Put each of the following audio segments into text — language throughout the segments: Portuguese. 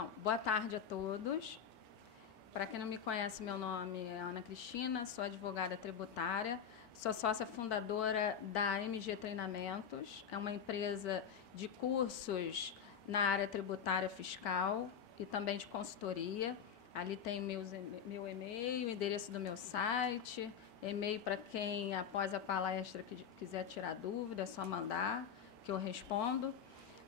Então, boa tarde a todos. Para quem não me conhece, meu nome é Ana Cristina, sou advogada tributária, sou sócia fundadora da MG Treinamentos, é uma empresa de cursos na área tributária fiscal e também de consultoria. Ali tem meu e-mail, o endereço do meu site, e-mail para quem, após a palestra, quiser tirar dúvida, é só mandar, que eu respondo.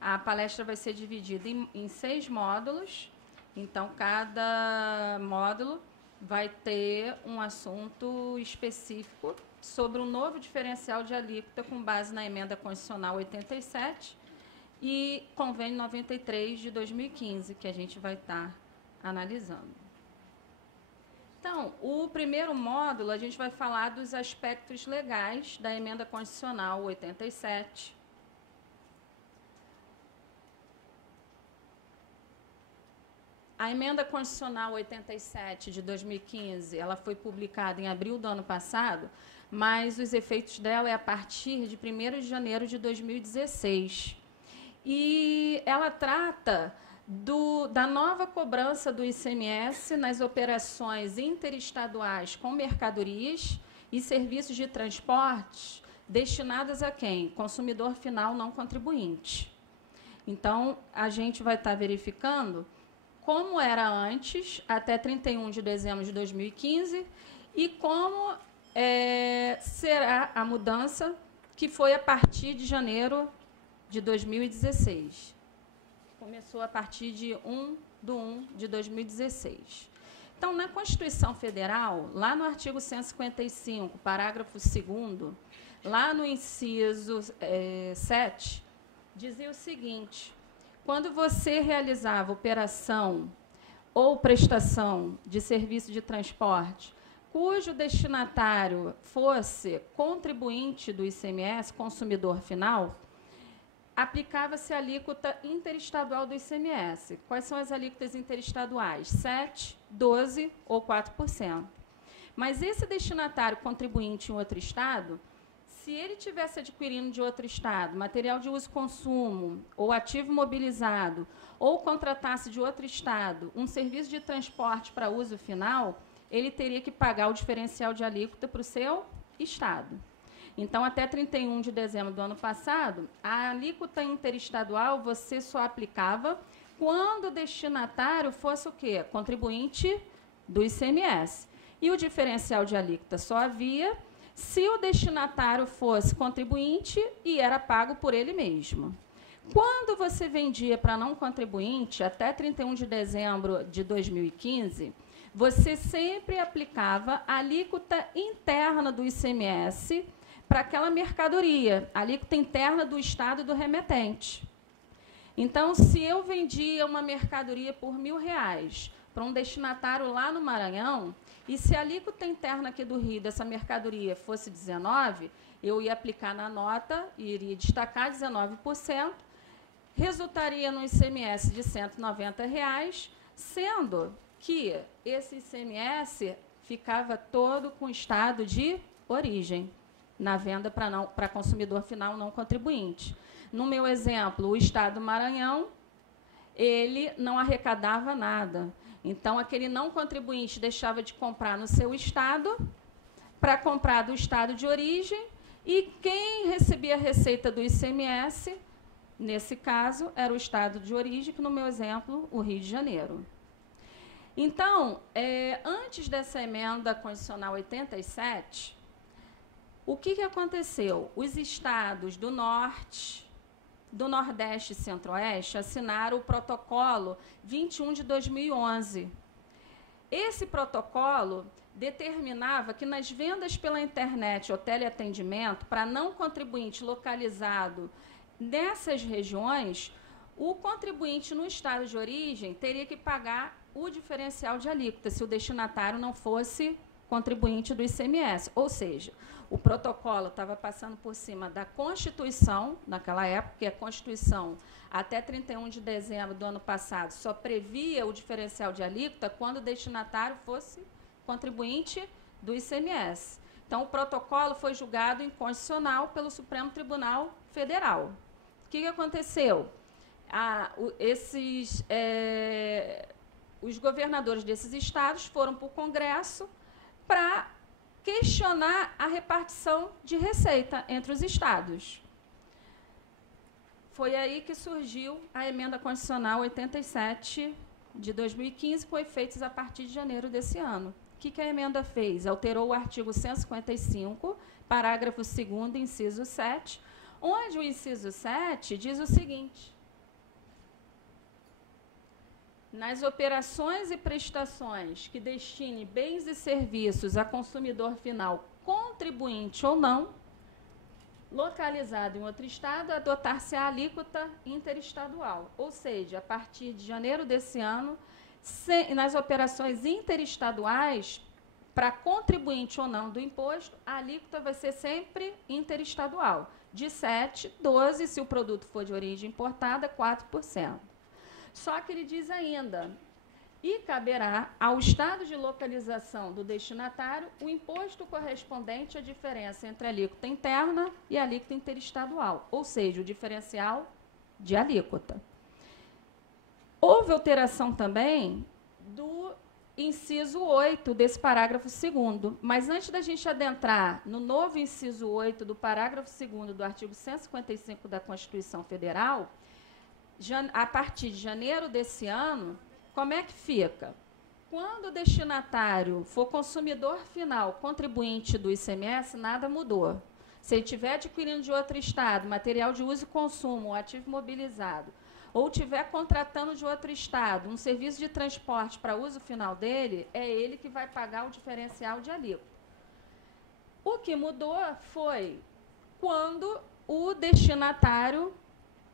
A palestra vai ser dividida em 6 módulos. Então, cada módulo vai ter um assunto específico sobre um novo diferencial de alíquota com base na Emenda Constitucional 87 e Convênio 93 de 2015, que a gente vai estar analisando. Então, o primeiro módulo, a gente vai falar dos aspectos legais da Emenda Constitucional 87. A Emenda Constitucional 87 de 2015, ela foi publicada em abril do ano passado, mas os efeitos dela é a partir de 1º de janeiro de 2016. E ela trata da nova cobrança do ICMS nas operações interestaduais com mercadorias e serviços de transporte destinadas a quem? Consumidor final não contribuinte. Então, a gente vai estar verificando como era antes, até 31 de dezembro de 2015, e como será a mudança que foi a partir de janeiro de 2016. Começou a partir de 1/1 de 2016. Então, na Constituição Federal, lá no artigo 155, parágrafo 2º, lá no inciso 7, dizia o seguinte: quando você realizava operação ou prestação de serviço de transporte cujo destinatário fosse contribuinte do ICMS, consumidor final, aplicava-se a alíquota interestadual do ICMS. Quais são as alíquotas interestaduais? 7%, 12% ou 4%. Mas esse destinatário contribuinte em outro estado, se ele tivesse adquirindo de outro estado material de uso e consumo, ou ativo mobilizado, ou contratasse de outro estado um serviço de transporte para uso final, ele teria que pagar o diferencial de alíquota para o seu estado. Então, até 31 de dezembro do ano passado, a alíquota interestadual você só aplicava quando o destinatário fosse o quê? Contribuinte do ICMS. E o diferencial de alíquota só havia se o destinatário fosse contribuinte e era pago por ele mesmo. Quando você vendia para não contribuinte, até 31 de dezembro de 2015, você sempre aplicava a alíquota interna do ICMS para aquela mercadoria, a alíquota interna do estado do remetente. Então, se eu vendia uma mercadoria por R$ 1.000 para um destinatário lá no Maranhão, e se a alíquota interna aqui do Rio dessa mercadoria fosse 19%, eu ia aplicar na nota e iria destacar 19%, resultaria no ICMS de R$ 190, sendo que esse ICMS ficava todo com o estado de origem, na venda para consumidor final não contribuinte. No meu exemplo, o estado do Maranhão, ele não arrecadava nada. Então, aquele não contribuinte deixava de comprar no seu estado para comprar do estado de origem, e quem recebia a receita do ICMS, nesse caso, era o estado de origem, que, no meu exemplo, o Rio de Janeiro. Então, antes dessa emenda constitucional 87, o que aconteceu? Os estados do Norte, do Nordeste e Centro-Oeste assinaram o protocolo 21 de 2011. Esse protocolo determinava que nas vendas pela internet ou teleatendimento para não contribuinte localizado nessas regiões, o contribuinte no estado de origem teria que pagar o diferencial de alíquota se o destinatário não fosse contribuinte do ICMS. Ou seja, o protocolo estava passando por cima da Constituição, naquela época, que a Constituição, até 31 de dezembro do ano passado, só previa o diferencial de alíquota quando o destinatário fosse contribuinte do ICMS. Então, o protocolo foi julgado inconstitucional pelo Supremo Tribunal Federal. O que aconteceu? os governadores desses estados foram para o Congresso para questionar a repartição de receita entre os estados. Foi aí que surgiu a Emenda Constitucional 87 de 2015, com efeitos a partir de janeiro desse ano. O que a emenda fez? Alterou o artigo 155, parágrafo 2º, inciso 7, onde o inciso 7 diz o seguinte: nas operações e prestações que destine bens e serviços a consumidor final, contribuinte ou não, localizado em outro estado, adotar-se a alíquota interestadual. Ou seja, a partir de janeiro desse ano, nas operações interestaduais, para contribuinte ou não do imposto, a alíquota vai ser sempre interestadual, de 7%, 12%, se o produto for de origem importada, 4%. Só que ele diz ainda, e caberá ao estado de localização do destinatário o imposto correspondente à diferença entre a alíquota interna e a alíquota interestadual, ou seja, o diferencial de alíquota. Houve alteração também do inciso 8 desse parágrafo 2º, mas antes da gente adentrar no novo inciso 8 do parágrafo 2º do artigo 155 da Constituição Federal, a partir de janeiro desse ano, como é que fica? Quando o destinatário for consumidor final, contribuinte do ICMS, nada mudou. Se ele estiver adquirindo de outro estado material de uso e consumo, ou ativo mobilizado, ou estiver contratando de outro estado um serviço de transporte para uso final dele, é ele que vai pagar o diferencial de alíquota. O que mudou foi quando o destinatário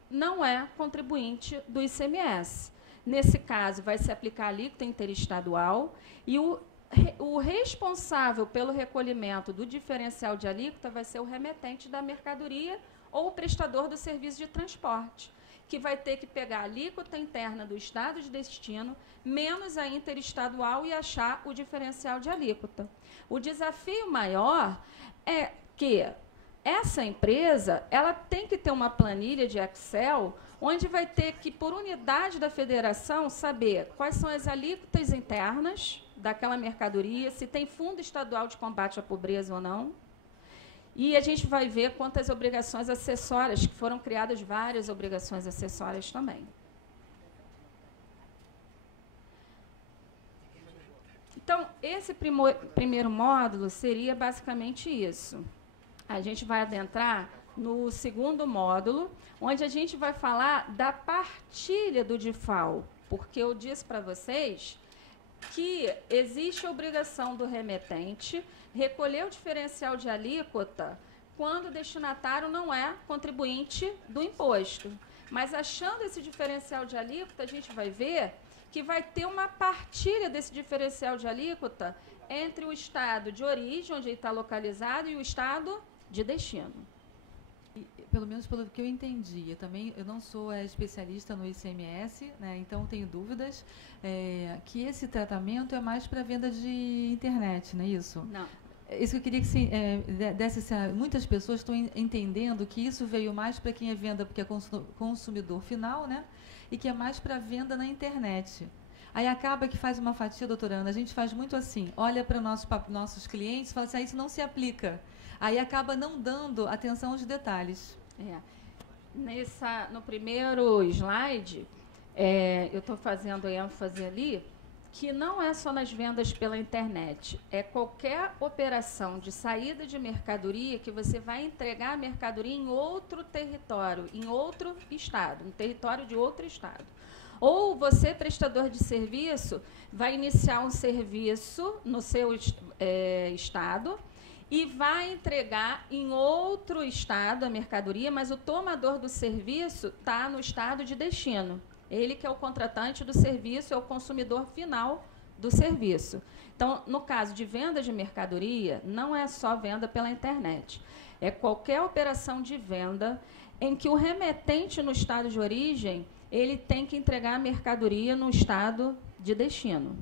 não é contribuinte do ICMS. Nesse caso, vai se aplicar a alíquota interestadual e o responsável pelo recolhimento do diferencial de alíquota vai ser o remetente da mercadoria ou o prestador do serviço de transporte, que vai ter que pegar a alíquota interna do estado de destino, menos a interestadual e achar o diferencial de alíquota. O desafio maior é que essa empresa ela tem que ter uma planilha de Excel onde vai ter que, por unidade da federação, saber quais são as alíquotas internas daquela mercadoria, se tem fundo estadual de combate à pobreza ou não. E a gente vai ver quantas obrigações acessórias, que foram criadas várias obrigações acessórias também. Então, esse primeiro módulo seria basicamente isso. A gente vai adentrar no segundo módulo, onde a gente vai falar da partilha do DIFAL, porque eu disse para vocês que existe a obrigação do remetente recolher o diferencial de alíquota quando o destinatário não é contribuinte do imposto. Mas, achando esse diferencial de alíquota, a gente vai ver que vai ter uma partilha desse diferencial de alíquota entre o estado de origem, onde ele está localizado, e o estado de destino. Pelo menos pelo que eu entendi, eu não sou especialista no ICMS, né, então tenho dúvidas, que esse tratamento é mais para venda de internet, não é isso? Não. Isso que eu queria que se desse. Muitas pessoas estão entendendo que isso veio mais para quem é venda, porque é consumidor final, né, e que é mais para venda na internet. Aí acaba que faz uma fatia, doutora Ana, a gente faz muito assim, olha para nossos clientes e fala assim, isso não se aplica. Aí acaba não dando atenção aos detalhes. No primeiro slide, eu estou fazendo ênfase ali, que não é só nas vendas pela internet, é qualquer operação de saída de mercadoria que você vai entregar a mercadoria em outro território, em outro estado, no território de outro estado. Ou você, prestador de serviço, vai iniciar um serviço no seu estado e vai entregar em outro estado a mercadoria, mas o tomador do serviço está no estado de destino. Ele que é o contratante do serviço, é o consumidor final do serviço. Então, no caso de venda de mercadoria, não é só venda pela internet. É qualquer operação de venda em que o remetente no estado de origem, ele tem que entregar a mercadoria no estado de destino.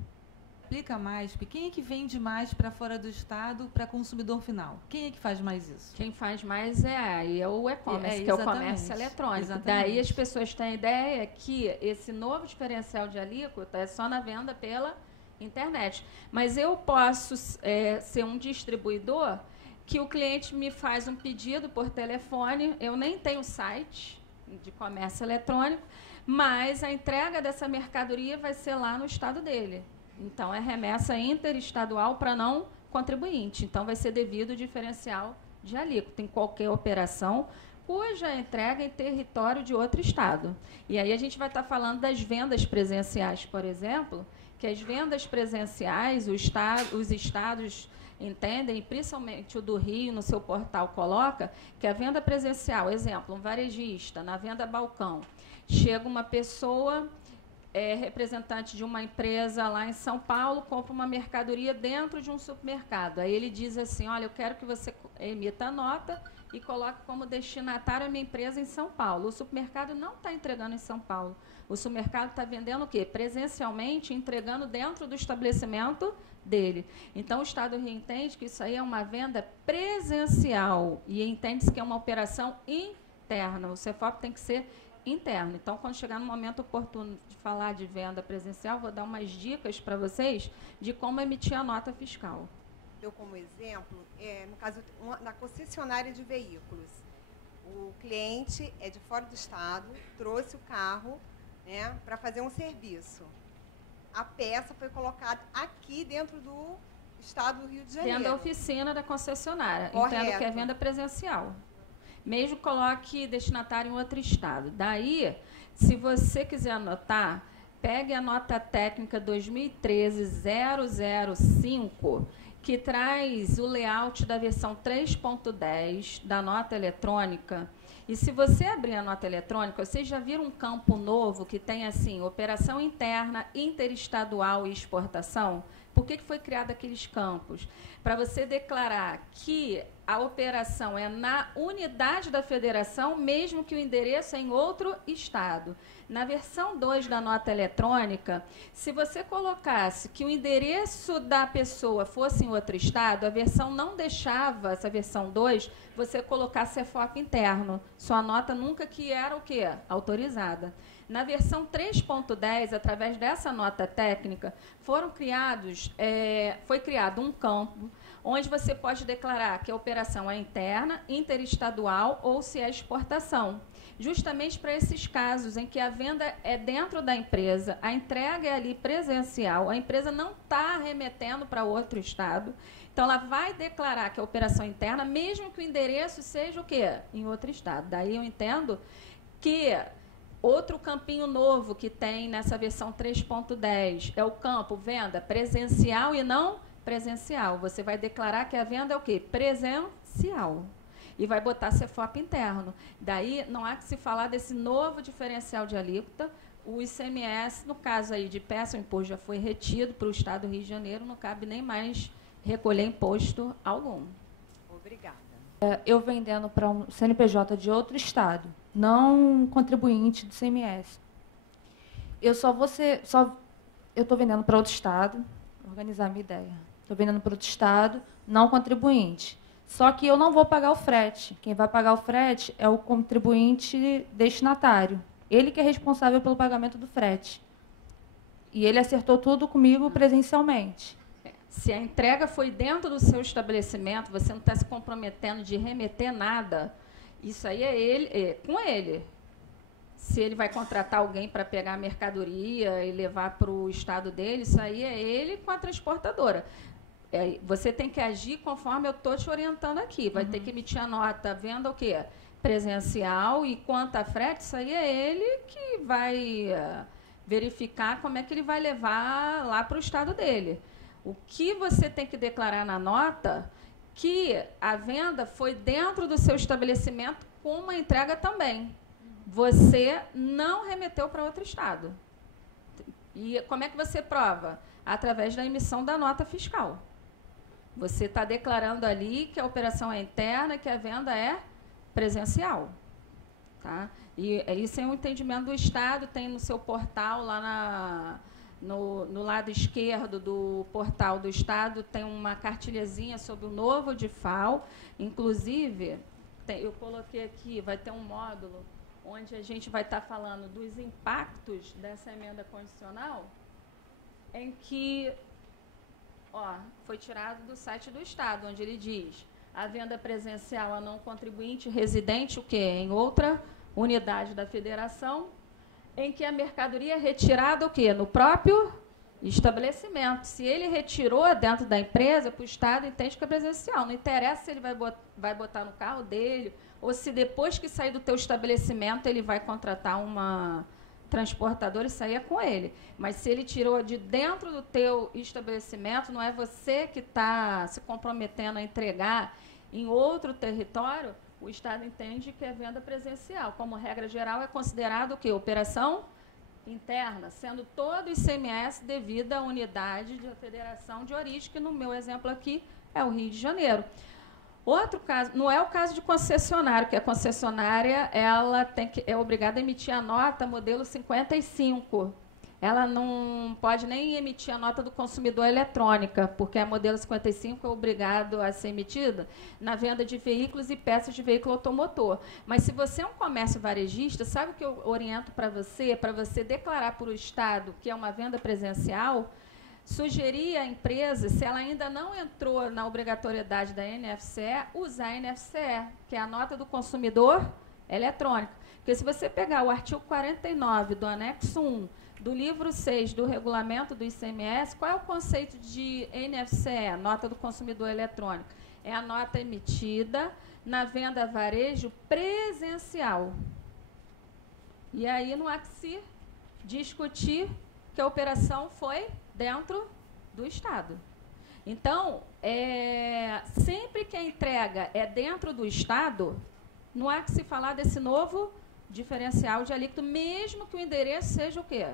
aplica mais? Porque quem é que vende mais para fora do estado para consumidor final? Quem é que faz mais isso? Quem faz mais é o e-commerce, que é o comércio eletrônico. Exatamente. Daí as pessoas têm a ideia que esse novo diferencial de alíquota é só na venda pela internet. Mas eu posso ser um distribuidor que o cliente me faz um pedido por telefone, eu nem tenho site de comércio eletrônico, mas a entrega dessa mercadoria vai ser lá no estado dele. Então, é remessa interestadual para não contribuinte. Então, vai ser devido o diferencial de alíquota em qualquer operação cuja entrega em território de outro estado. E aí a gente vai estar falando das vendas presenciais, por exemplo, que as vendas presenciais, os estados entendem, principalmente o do Rio, no seu portal coloca, que a venda presencial, exemplo, um varejista, na venda balcão, chega uma pessoa, representante de uma empresa lá em São Paulo, compra uma mercadoria dentro de um supermercado. Aí ele diz assim, olha, eu quero que você emita a nota e coloque como destinatário a minha empresa em São Paulo. O supermercado não está entregando em São Paulo. O supermercado está vendendo o quê? Presencialmente, entregando dentro do estabelecimento dele. Então, o Estado do Rio entende que isso aí é uma venda presencial e entende-se que é uma operação interna. O CEFOP tem que ser interno. Então, quando chegar no momento oportuno de falar de venda presencial, vou dar umas dicas para vocês de como emitir a nota fiscal. Eu, como exemplo, no caso, na concessionária de veículos, o cliente é de fora do estado, trouxe o carro, né, para fazer um serviço. A peça foi colocada aqui dentro do estado do Rio de Janeiro. Dentro da oficina da concessionária. Correto. Entendo que é venda presencial. Mesmo coloque destinatário em outro estado. Daí, se você quiser anotar, pegue a nota técnica 2013-005, que traz o layout da versão 3.10 da nota eletrônica. E se você abrir a nota eletrônica, vocês já viram um campo novo que tem assim, operação interna, interestadual e exportação? Por que foi criado aqueles campos? Para você declarar que a operação é na unidade da federação, mesmo que o endereço é em outro estado. Na versão 2 da nota eletrônica, se você colocasse que o endereço da pessoa fosse em outro estado, a versão não deixava, essa versão 2, você colocar CEFOP interno. Sua nota nunca que era o quê? Autorizada. Na versão 3.10, através dessa nota técnica, foi criado um campo onde você pode declarar que a operação é interna, interestadual ou se é exportação. Justamente para esses casos em que a venda é dentro da empresa, a entrega é ali presencial, a empresa não está remetendo para outro estado, então ela vai declarar que a operação é interna, mesmo que o endereço seja o quê? Em outro estado. Daí eu entendo que outro campinho novo que tem nessa versão 3.10 é o campo venda presencial e não presencial. Você vai declarar que a venda é o quê? Presencial. E vai botar CEFOP interno. Daí, não há que se falar desse novo diferencial de alíquota. O ICMS, no caso aí de peça, o imposto já foi retido para o Estado do Rio de Janeiro, não cabe nem mais recolher imposto algum. Obrigada. Eu vendendo para um CNPJ de outro estado, não contribuinte do ICMS. Eu estou vendendo para outro estado, vou organizar a minha ideia. Estou vendendo para outro estado, não contribuinte. Só que eu não vou pagar o frete. Quem vai pagar o frete é o contribuinte destinatário. Ele que é responsável pelo pagamento do frete. E ele acertou tudo comigo presencialmente. Se a entrega foi dentro do seu estabelecimento, você não está se comprometendo de remeter nada, isso aí com ele. Se ele vai contratar alguém para pegar a mercadoria e levar para o estado dele, isso aí é ele com a transportadora. Você tem que agir conforme eu estou te orientando aqui. Vai ter que emitir a nota, venda o quê? Presencial, e quanto a frete, isso aí é ele que vai verificar como é que ele vai levar lá para o estado dele. O que você tem que declarar na nota, que a venda foi dentro do seu estabelecimento com uma entrega também. Você não remeteu para outro estado. E como é que você prova? Através da emissão da nota fiscal. Você está declarando ali que a operação é interna, que a venda é presencial. Tá? E isso é um entendimento do Estado, tem no seu portal, lá no lado esquerdo do portal do Estado tem uma cartilhazinha sobre o novo DIFAL. Inclusive, eu coloquei aqui, vai ter um módulo onde a gente vai estar falando dos impactos dessa emenda constitucional, em que foi tirado do site do Estado, onde ele diz: a venda presencial a não contribuinte residente, o quê? Em outra unidade da federação, em que a mercadoria é retirada o quê? No próprio estabelecimento. Se ele retirou dentro da empresa, para o Estado entende que é presencial. Não interessa se ele vai botar no carro dele, ou se depois que sair do teu estabelecimento ele vai contratar uma transportadora e sair com ele. Mas se ele tirou de dentro do teu estabelecimento, não é você que está se comprometendo a entregar em outro território, o Estado entende que é venda presencial. Como regra geral, é considerado o quê? Operação interna, sendo todo o ICMS devido à unidade de federação de origem, que no meu exemplo aqui é o Rio de Janeiro. Outro caso, não é o caso de concessionário, que a concessionária ela é obrigada a emitir a nota modelo 55. Ela não pode nem emitir a nota do consumidor eletrônica, porque a modelo 55 é obrigado a ser emitida na venda de veículos e peças de veículo automotor. Mas se você é um comércio varejista, sabe o que eu oriento para você declarar para o Estado que é uma venda presencial, sugerir à empresa, se ela ainda não entrou na obrigatoriedade da NFCE, usar a NFCE, que é a nota do consumidor eletrônica. Porque se você pegar o artigo 49 do anexo 1, do livro 6 do regulamento do ICMS, qual é o conceito de NFCE, nota do consumidor eletrônico? É a nota emitida na venda varejo presencial. E aí não há que se discutir que a operação foi dentro do Estado. Então, sempre que a entrega é dentro do Estado, não há que se falar desse novo diferencial de alíquota, mesmo que o endereço seja o quê?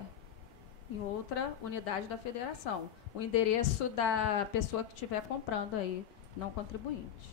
Em outra unidade da federação. O endereço da pessoa que estiver comprando aí, não contribuinte.